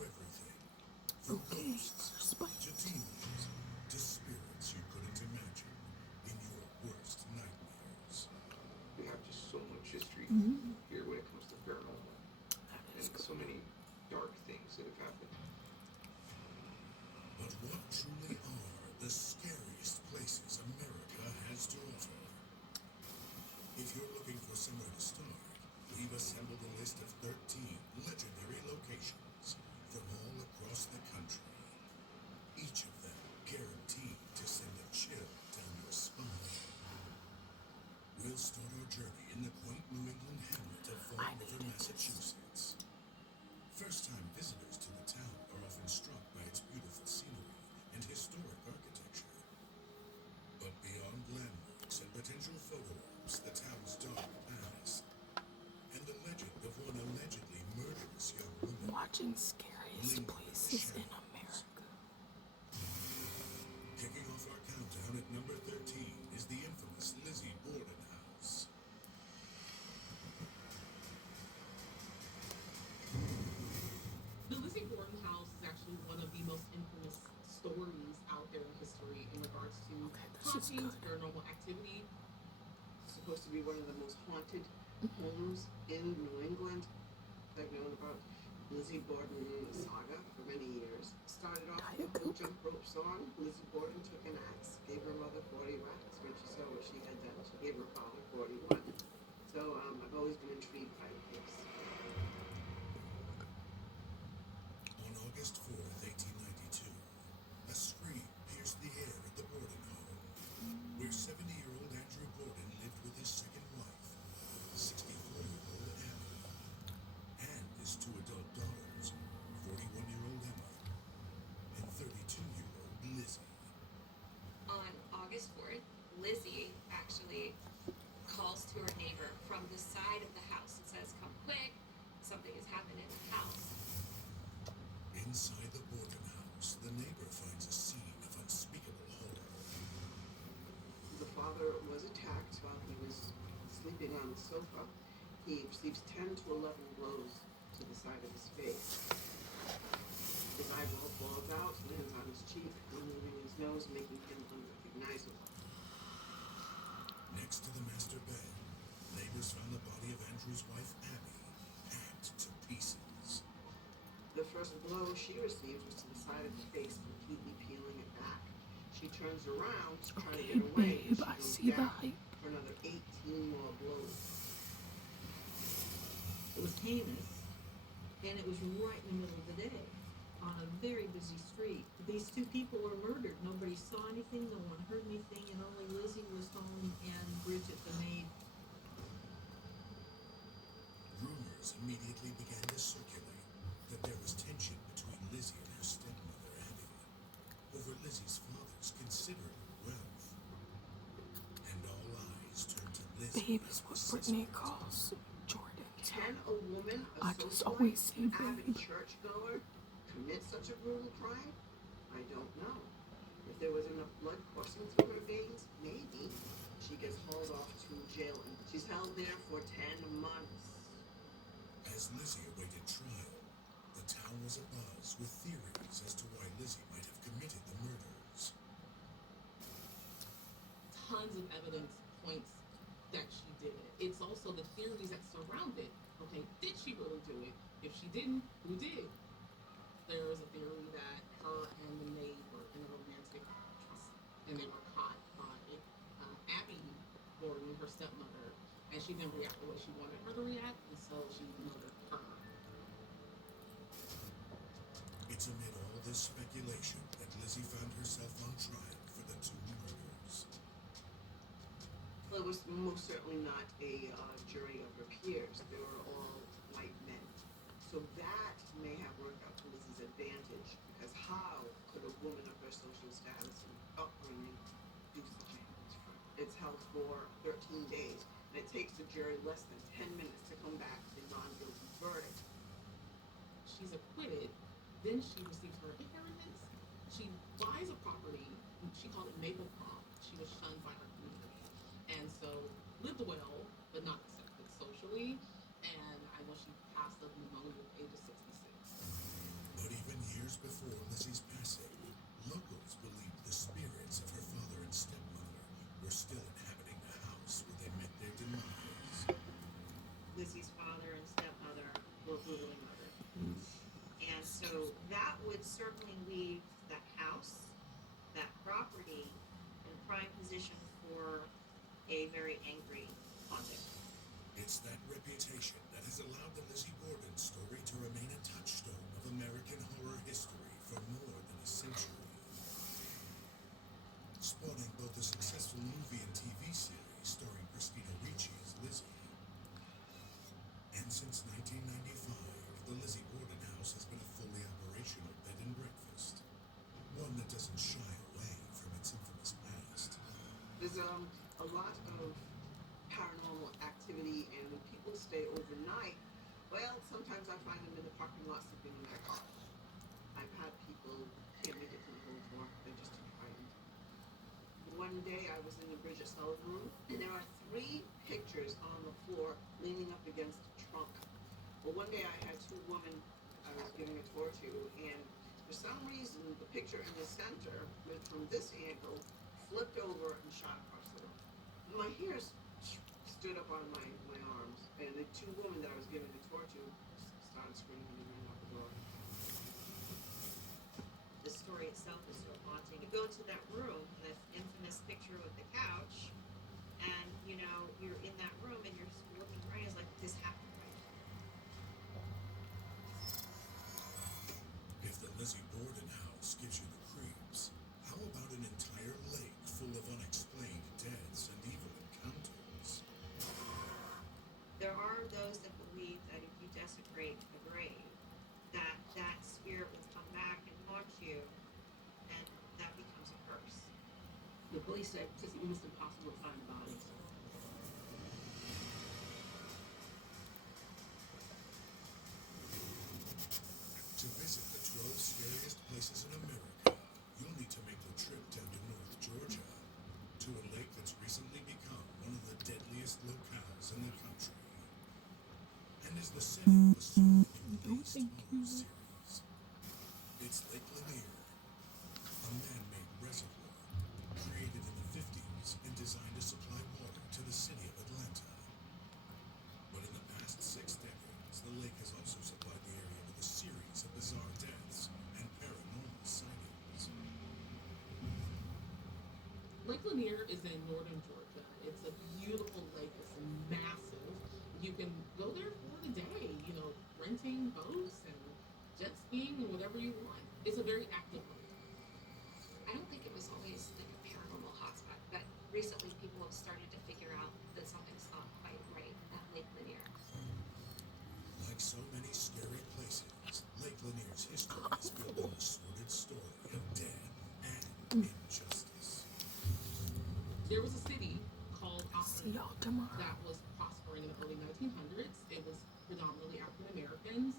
everything. From ghosts to demons to spirits you couldn't imagine in your worst nightmares. We have just so much history here when it comes to paranormal, and so many dark things that have happened. But what truly are the scariest places America has to offer? If you're looking for somewhere to start, we've assembled a list of 13 legendary locations from all across the country. Each of them guaranteed to send a chill down your spine. We'll start our journey in the quaint New England hamlet of Fall River, Massachusetts. First-time visitors to the town are often struck by its beautiful scenery and historic architecture. But beyond landmarks and potential photo ops, the town's dark past, and the legend of one allegedly murderous young woman Watching scariest linger in the places in shadows. America. Kicking off our countdown at number 13 is the infamous Lizzie Borden House. The Lizzie Borden house is actually one of the most infamous stories out there in history in regards to This is hauntings, good. paranormal activity. It's supposed to be one of the most haunted homes in New England. I've known about Lizzie Borden saga for many years. Started off with a whole jump rope song. Lizzie Borden took an axe, gave her mother 40 whacks. When she saw what she had done, she gave her father 41. So I've always been intrigued by the case. On August 4th, 1892, a scream pierced the air at the Borden home, where 70-year-old Andrew Borden lived with his second wife, 64-year-old Annie, and his two adult daughters, 41-year-old Emma and 32-year-old Lizzie. On August 4th, Lizzie actually calls to her neighbor from the side of the house and says, "Come quick, something has happened in the house." Inside the Borden house, the neighbor finds a scene of unspeakable horror. The father was attacked while he was sleeping on the sofa. He receives 10 to 11 blows to the side of his face. His eyeball falls out, lands on his cheek, removing his nose, making him unrecognizable. Next to the master bed, neighbors found the body of Andrew's wife, Abby, hacked to pieces. The first blow she receives was to the side of the face, completely peeling it back. She turns around to try to get away, and Babe, I she see goes the back hype. for another 18 more blows. It was heinous, and it was right in the middle of the day on a very busy street. These two people were murdered. Nobody saw anything, no one heard anything, and only Lizzie was home and Bridget, the maid. Rumors immediately began to circulate that there was tension between Lizzie and her stepmother, Abby, over Lizzie's father's considerable wealth. And all eyes turned to Lizzie. Babe is what Brittany calls Jordan. Can a woman, a I just socialite, always say an avid babe. churchgoer, commit such a brutal crime? I don't know. If there was enough blood coursing through her veins, maybe. She gets hauled off to jail, and she's held there for 10 months. As Lizzie awaited trial, the town was abuzz with theories as to why Lizzie might have committed the murders. Tons of evidence points that she did it. It's also the theories that surround it. Okay, did she really do it? If she didn't, who did? There is a theory that her and the maid were in a romantic trust, and they were caught by Abby Borden, her stepmother, and she didn't react the way she wanted her to react, and so she murdered her. It's amid all this speculation that Lizzie found herself on trial for the two murders. Well, it was most certainly not a jury of her peers. They were all white men. So that may have worked out to Lizzie's advantage, because how could a woman of her social status and upbringing do such a heinous crime? It's held for 13 days, and it takes the jury less than 10 minutes to come back with a non-guilty verdict. She's acquitted. Then she receives her inheritance. She buys a property. She called it Maple Palm. She was shunned by her community, and so lived well, but not accepted socially. And I know she passed of pneumonia at the age of 66. But years before Lizzie's passing, locals believed the spirits of her father and stepmother were still inhabiting the house where they met their demise. Lizzie's father and stepmother were brutally murdered. And so that would certainly leave that house, that property, in prime position for a very angry haunted. It's that reputation that has allowed the Lizzie Borden story to remain a touchstone of American horror history for more than a century. Spawning both a successful movie and TV series starring Christina Ricci as Lizzie. And since 1995, the Lizzie Borden House has been a fully operational bed and breakfast. One that doesn't shy away from its infamous past. There's a lot of paranormal activity, and when people stay overnight, well, sometimes I find them in the parking lot sleeping in their car. I've had people can't make it to the whole floor; they're just too frightened. One day I was in the Bridget Sullivan room, and there are 3 pictures on the floor leaning up against a trunk. Well, one day I had 2 women I was giving a tour to, and for some reason the picture in the center, from this angle, flipped over and shot across the room. My hairs stood up on my arms, and the 2 women that I was giving the tour to started screaming and ran out the door. The story itself is so haunting. You go to that room, that infamous picture with the couch, and you know, you're in that room and you're looking right, it's like this happened right now. If the Lizzie Borden house gives you the creeps, how about an entire lake full of unexplained deaths and evil encounters? There are those that believe that if you desecrate a grave, that spirit will come back and haunt you, and that becomes a curse. The police said it's almost impossible to find the bodies. To visit the 12 scariest places in America, you'll need to make the trip down to North Georgia, to a lake that's recently become one of the deadliest locales in the country. And is the setting of a soon released horror series. It's Lake Lanier, a man-made reservoir created in the 50s and designed to supply water to the city of Atlanta. But in the past 6 decades, the lake has also supplied the area with a series of bizarre deaths and paranormal sightings. Lake Lanier is in northern Georgia. It's a beautiful lake. It's massive. You can go there for the day, you know, renting boats and jet skiing and whatever you want. It's a very active lake. I don't think it was always like a paranormal hotspot, but recently people have started to figure out that something's not quite right at Lake Lanier. Like so many scary places, Lake Lanier's history is built on the sordid story of death and injustice. There was a city called See Austin y'all tomorrow. that was prospering in the early 1900s. It was predominantly African Americans.